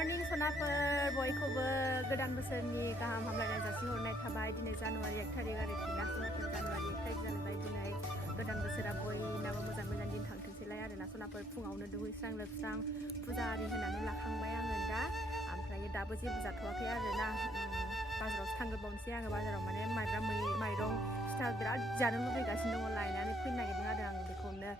morning सनाफोर बयखौबो गोदान बोसोरनि गाहाम हामलायनाय जासिहरनाय थाबाय दिनै जानुवारि 1 थारिख आरोखि ना सनाफोर जानुवारि 1 थारिख जालायबाय दिनै गोदान बोसोरा बयनाबो मोजां मोजां दिन थांथोंसैलाय आरोना सनाफोर फुङावनो दुगैस्रां लोबस्रां फुजा आरि होनानै लाखांबाय आङो दा ओमफ्राय दाबो जेबो जाथ'वाखै आरोना बाजारावसो थांग्रोबावनोसै आङो बाजाराव माने माइरं फिथा बिराद जानो लुबैगासिनो दङ लायनानै फैनो नागिरदों आरो आं बेखौनो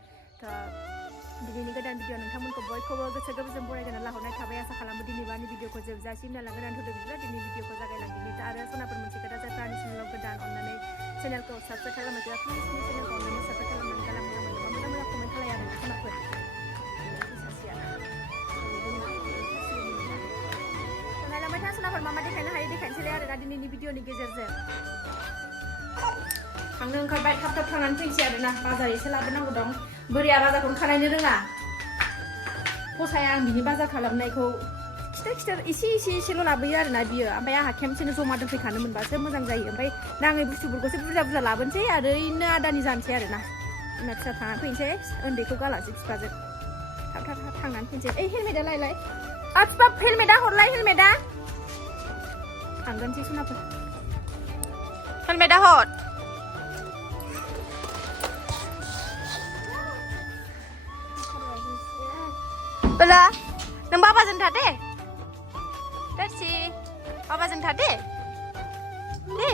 दिनैनि गोदान भिडिअ नोंथांमोनखौ बयखौबो गोसो गोरबोजों बरायना लाहरनाय थाबाय आसा खालामो दिनैबो आंनि भिडिअखौ जोबजासिम नायलांगोन आं होदों बिदिब्ला दिनै भिडिअखौ जागायलांदिनि आरो सनाफोर मोनसे खोथा जायफ्रा आंनि चेनेलाव गोदान अननानै चेनेलखौ साबस्क्राइब खालामोब्ला प्लिज चेनेलखौ अननानै साबस्क्राइब खालामनानै गालांनो मोजां मोजां कमेन्ट खालाय आरो सनाफोर नायलांबाय था सनाफोर मा देखायनो हायो देखायनोसैलाय आरोना दिनैनि भिडिअनि गेजेरजों थांनो ओंखारबाय थाब थाब थांनानै फैनोसै आरोना बाजार एसे लाबोनांगौ दं बोरिया बाजारखौनो खालामनो रोङा फसाया आं बिनि बाजार खालामनायखौ खिथेर एसेल' लाबोयो आरोना बियो ओमफ्राय आंहा खेमसेनो जमा दोनफैखानो मोनबासो मोजां जायो ओमफ्राय नाङै बुस्थुफोरखौसो बुरजा लाबोनोसै आरो ओरैनो आदानि जानोसै आरोना बिमा फिसा थांनानै फैनोसै उन्दैखौ गालांसै बिफाजों थाब थांनानै फैनोसै ओइ हेलमेटआ लायलाय बिफा हेलमेटआ हरलाय हेलमेटआ थांगोनसै सनाफोर हेलमेटआ हर बोला नों बाबाजों थादे दासि बाबाजों थादे दे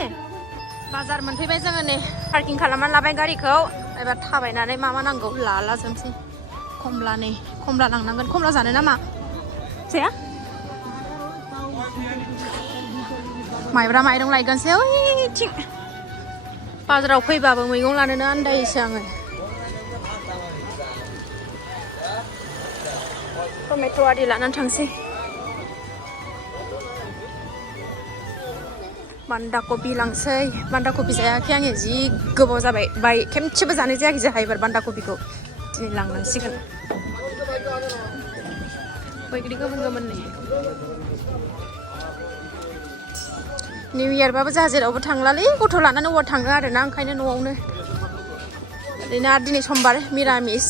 बाजार मोनफैबाय जोङो नै पार्किं खालामनानै लाबाय गारिखौ एबार थाबायनानै मा नांगौ लाला जोबसै खमला लांनांगोन खमला जानो नामा जाया माइब्रा माइरं लायगोनसै ओइथिं बाजाराव फैबाबो मैगं लानोनो आन्दायोसो आङो टमेट' आरि लानानै थांसै बान्दा कबि लांसै बान्दा कबि जायाखै आङो जि गोबाव जाबाय खेमसेबो जानाय जायाखै जोंहा एबार बान्दा कबिखौ दिनै लांनांसिगोन बैग्रि गोमोन निउ इयारबाबो जोंहा जेरावबो थांलालै गथ' लानानै अबाव थाङो आरोना ओंखायनो न'आवनो ओरैनो आरो दिनै समबार मिरामिस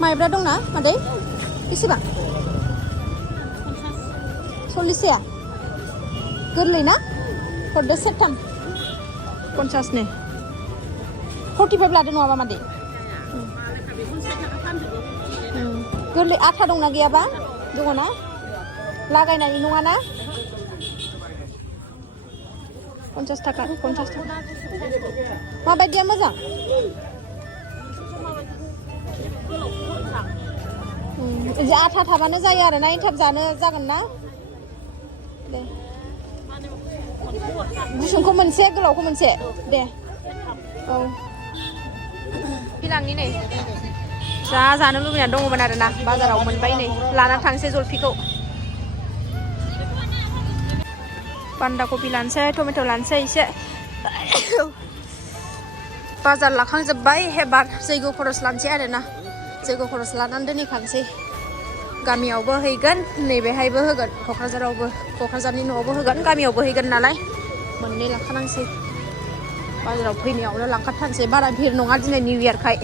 माइब्रा दंना मादै बेसेबां 40 जाया गोरलै ना हरदो सेरथाम 50 नो 45 लादो नङाबा मादै गोरलै आथा दंना गैयाबा दङ ना लागायनाय नङाना 50 थाखा माबायदिया मोजां आथा थाबानो जायो आरो ना एनथाब जानो जागोन ना दे गुसुंखौ मोनसे गोलावखौ मोनसे दे औ बिलांनि नै जानो लुबैना दङमोन आरोना बाजाराव मोनबाय नै लाना थांसै जलफिखौ बान्दा कबि लानोसै टमेट' लानोसै एसे बाजार लाखांजोब्बाय एबार जैग' खरस लानोसै आरोना जैग' खरस लानानै दोनहैखानोसै गामियावबो हैगोन नैबेहायबो होगोन क'क्राझारनि न'आवबो होगोन गामियावबो हैगोन नालाय मोननै लाखानांसै बाजाराव फैनायावनो लांखाथारसै बारा भिर नङा दिनै निउ इयारखाय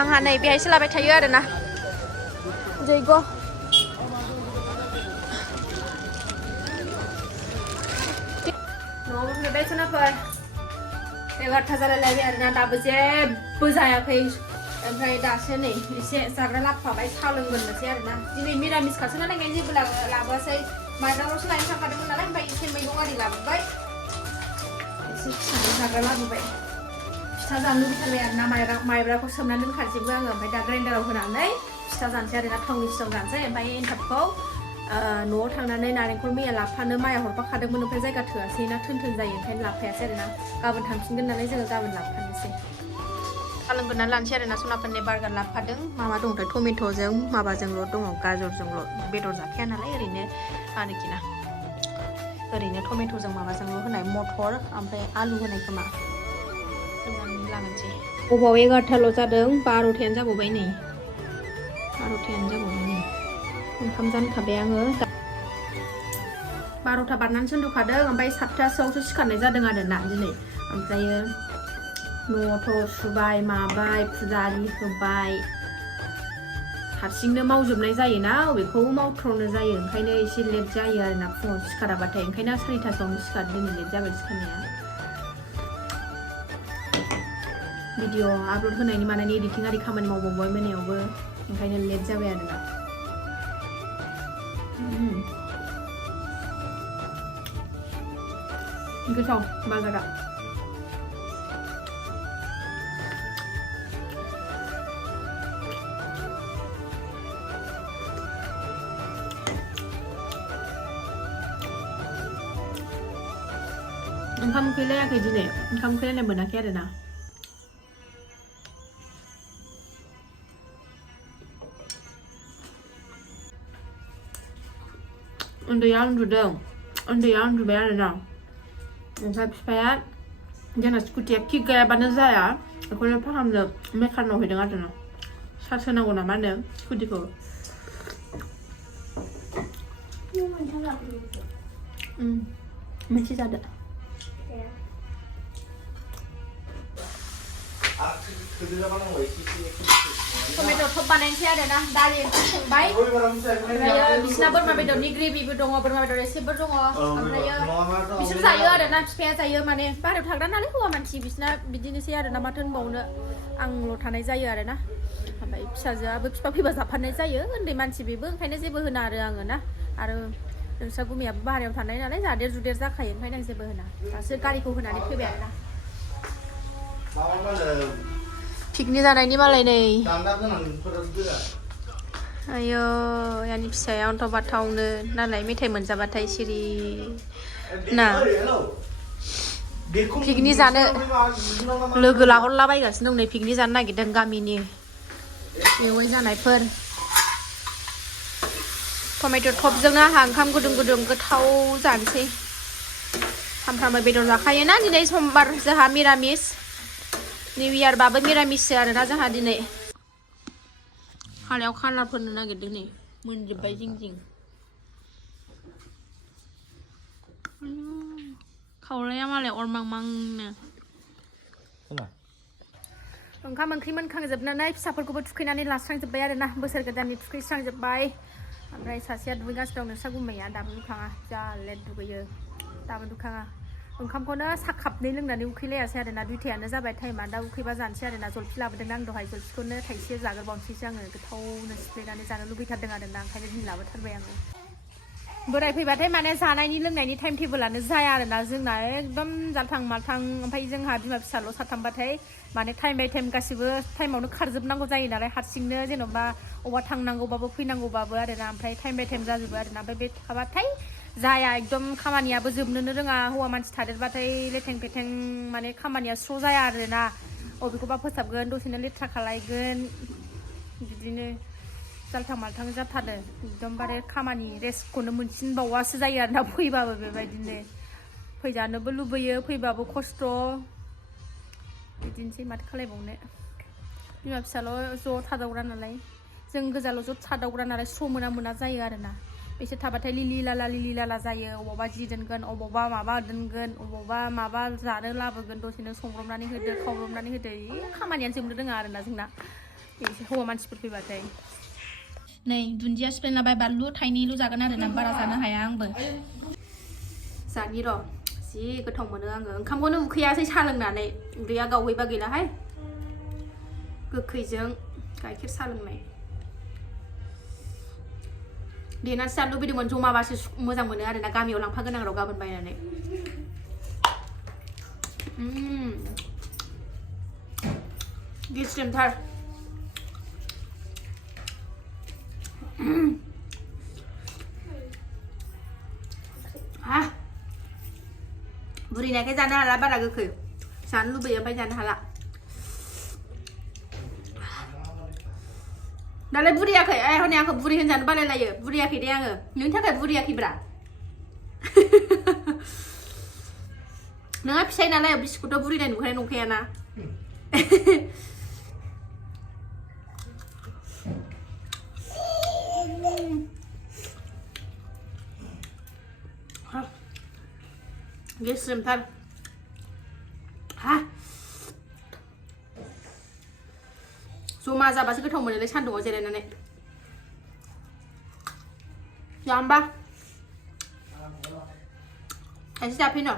आंहा नै बेहायसो लाबाय थायो आरोना जैग' न'आव फैबाय सनाफोर 11था जालायलायबाय आरोना दाबो जेबो जायाखै ओमफ्राय दासो नै एसे जाग्रा लाबोफाबाय साहा लोंगोरनोसै आरोना दिनै मिरामिसखासो नालाय ओंखायनो जेबो लाबोआसै माइब्राल'सो लायनो थांखादोंमोन नालाय ओमफ्राय एसे मैगं आरि लाबोबाय एसे फिसानि जाग्रा लाबोबाय फिथा जानो लुबैथारबाय आरोना माइब्राखौ सोमनानै दोनखाजोबो आङो ओमफ्राय दा ग्राइन्डाराव होनानै फिथा जानोसै आरोना थावनि सिथाव जानोसै ओमफ्राय एन्थाबखौ न'आव थांनानै नारेंखल मैया लाफानो माया हरफाखादोंमोन ओमफ्राय जायगा थोआसै ना थोन जायो ओंखायनो लाफायासै आरोना गाबोन थांफिनगोन नालाय जोङो गाबोन लाफानोसै खालामगोरनानै लानोसै आरोना सनाफोरनि बार्गार लाफादों माबा दंथाय टमेट'जों माबाजोंल' दङ गाजरजोंल' बेदर जाखाया नालाय ओरैनो आरोखि ना ओरैनो टमेट'जों माबाजोंल' होनाय मटर ओमफ्राय आलु होनाय खोमा लांसै अबाव 11थाल' जादों 12थायानो जाबावबाय नै 12थायानो जाबावबाय नै ओंखाम जानखाबाय आङो 12타 반난 순두खादों ओमफ्राय 7타सोआवसो सिखारनाय जादों आरोना दिनै ओमफ्रायो न'थ' सुबाय माबाय फुजा आरि होबाय हारसिंनो मावजोबनाय जायोना बेखौ मावथ्र'नो जायो ओंखायनो एसे लेट जायो आरोना फुङाव सिखाराबाथाय ओंखायनो 4थासोआवनो सिखार दिनै लेट जाबाय सिखारनाया भिडिअ आपल'ड होनायनि मानायनि एडिटिं आरि खामानि मावबावबाय मोनायावबो ओंखायनो लेट जाबाय आरोना गोथाव बाजारा ओंखाम ओंख्रि लायाखै दिनै ओंखाम ओंख्रि लायनो मोनाखै आरोना उन्दैया उन्दुदों उन्दैया उन्दुबाय आरोना ओमफ्राय बिफाया जोंना स्कुटिया किक गैयाबानो जाया बेखौनो फाहामनो मेकारनाव हैदों आरोना चार्ज होनांगौ नामा होनो स्कुटिखौ मोनसे जादो टमेट' थप बानायनोसै आरोना दालि ओंख्रि संबाय ओमफ्रायो बिसिना बोरमा बेदरनि ग्रेभिबो दङ बोरमा बेदर एसेबो दङ ओमफ्रायो बिसोर जायो आरोना बिफाया जायो माने बाहेरायाव थाग्रा नालाय हौवा मानसि बिसिना बिदिनोसै आरोना माथो होनबावनो आंल' थानाय जायो आरोना ओमफ्राय फिसाजोआबो बिफा फैबा जाफानाय जायो उन्दै मानसि बेबो ओंखायनो जेबो होना आरो ना आरो नोंस्रा गुमैयाबो बाहेरायाव थानाय नालाय जादेर जुदेर जाखायो ओंखायनो आं जेबो होना दासो गारिखौ होनानै फैबाय आरोना पिकनिक जानायनि मालाय नै आयो यानि फिसाया अन्थाव बाथावनो नालाय मेथाइ मोनजाबाथाय सिरि ना पिकनिक जानो लोगो लाहरलाबायगासिनो दं नै पिकनिक जानो नागिरदों गामिनि मेवाइ जानायफोर टमेट' थपजोंनो आंहा ओंखाम गुदुं गुदुं गोथाव जानोसै सामफ्रामबो बेदर जाखायोना दिनै समबार जोंहा मिरामिस निउ इयारबाबो मिरामिससो आरोना जोंहा दिनै हालायाव खालार फोननो नागिरदों नै मोनजोब्बाय जिं जिं खावलाया मालाय अरमांमांनो ओंखाम ओंख्रि मोनखांजोबनानै फिसाफोरखौबो थुखैनानै लास्रांजोब्बाय आरोना बोसोर गोदाननि थुखैस्रांजोब्बाय ओमफ्राय सासेया दुगैगासिनो दं नोंस्रा गुमैया दाबो दुखाङा जा लेट दुगैयो दाबो दुखाङा ओंखामखौनो साखाबनै लोंनानै उखैलायासै आरोना 2थायानो जाबाय टाइमा दा उखैबा जानोसै आरोना जलफि लाबोदों आं दहाय जलफिखौनो थाइसे जाग्रोबावनोसैसो आङो गोथावनो सिफ्लेनानै जानो लुबैथारदों आरोना ओंखायनो दिनै लाबोथारबाय आङो बोराय फैबाथाय माने जानायनि लोंनायनि टाइम टेबोलानो जाया आरोना जोंना एकदम जाल्थां माल्थां ओमफ्राय जोंहा बिमा फिसाल' साथामबाथाय माने टाइम बाय टाइम गासिबो टाइमावनो खारजोबनांगौ जायो नालाय हारसिंनो जेन'बा अबा थांनांगौबाबो फैनांगौबाबो आरोना ओमफ्राय टाइम बाय टाइम जाजोबो आरोना ओमफ्राय बे थाबाथाय जाया एकदम खामानियाबो जोबनोनो रोङा हौवा मानसि थादेरबाथाय लेथें फेथें माने खामानिया स्र' जाया आरोना अबेखौबा फोसाबगोन दसेनो लेथ्रा खालायगोन बिदिनो जाल्थां माल्थां जाथारो एकदमबारे खामानि रेस्टखौनो मोनसिनबावासो जायो आरोना फैबाबो बेबायदिनो फैजानोबो लुबैयो फैबाबो खस्थ' बिदिनोसै माथो खालायबावनो बिमा फिसाल' ज' थादावग्रा नालाय जों गोजाल' ज' थादावग्रा नालाय स्र' मोना जायो आरोना बिसोर थाबाथाय लिलि लाला जायो अबावबा जि दोनगोन अबावबा माबा दोनगोन अबावबा माबा जानो लाबोगोन दसेनो संब्रबनानै होदो खावब्रबनानै होदो खामानियानो जोबनो रोङा आरोना जोंना हौवा मानसिफोर फैबाथाय नै दुन्दिया सिफ्लेना लाबाय बानलु थाइनैल' जागोन आरोना बारा जानो हाया आंबो जानि र' जि गोथाव मोनो आङो ओंखामखौनो उखैयासै साहा लोंनानै उदैया गावहैबा गैलाहाय गोखैजों गाइखेर साहा लोंनाय देनासो जानो लुबैदोंमोन जमाबासो मोजां मोनो आरोना गामियाव लांफागोन आं र' गाबोन बायनानै गेस्ट्रेमथार बुरिनायखाय जानो हाला बारा गोखै जानो लुबैयो ओमफ्राय जानो हाला दालाय बुरियाखै हनै आंखौ बुरि होनजानो बालायलायो बुरियाखै दे आङो नोंनि थाखाय बुरियाखैब्रा नोंहा फिसाइ नालाय बिस्कुटआव बुरिनाय नुखानाय नंखायाना गेस्रोमथार हा जमा जाबासो गोथाव मोनोलै सान्दुङाव जिरायनानै जाम्बा एसे जाफिनो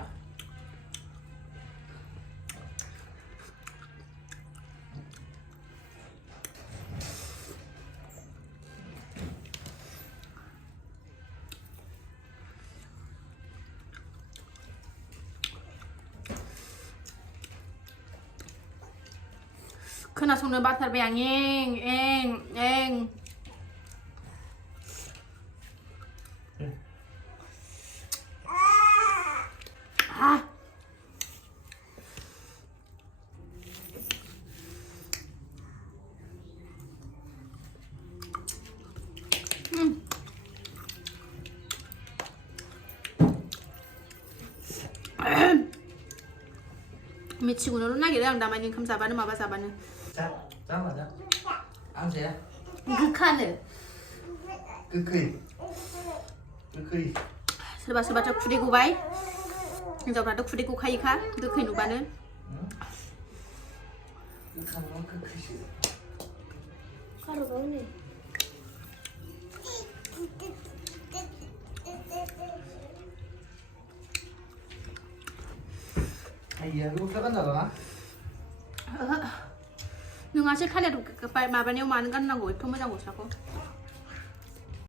खोनासंनो बाथारबाय आं एं एं एं हा मिथिगौनोल' नागिरो आं दामानि ओंखाम जाबानो माबा जाबानो जामाजा आं जाया गोखानो गोखै गोखै सोरबा सोरबाथ' खुदै गबाय हिनजावफ्राथ' खुदै गखायोखा गोखै नुबानो गोखा नङा गोखैसो गारबावनो आइया बे गस्ला गानजाला ना नोंहासो थालिर माबानायाव मानो गाननांगौ एथ' मोजां गस्लाखौ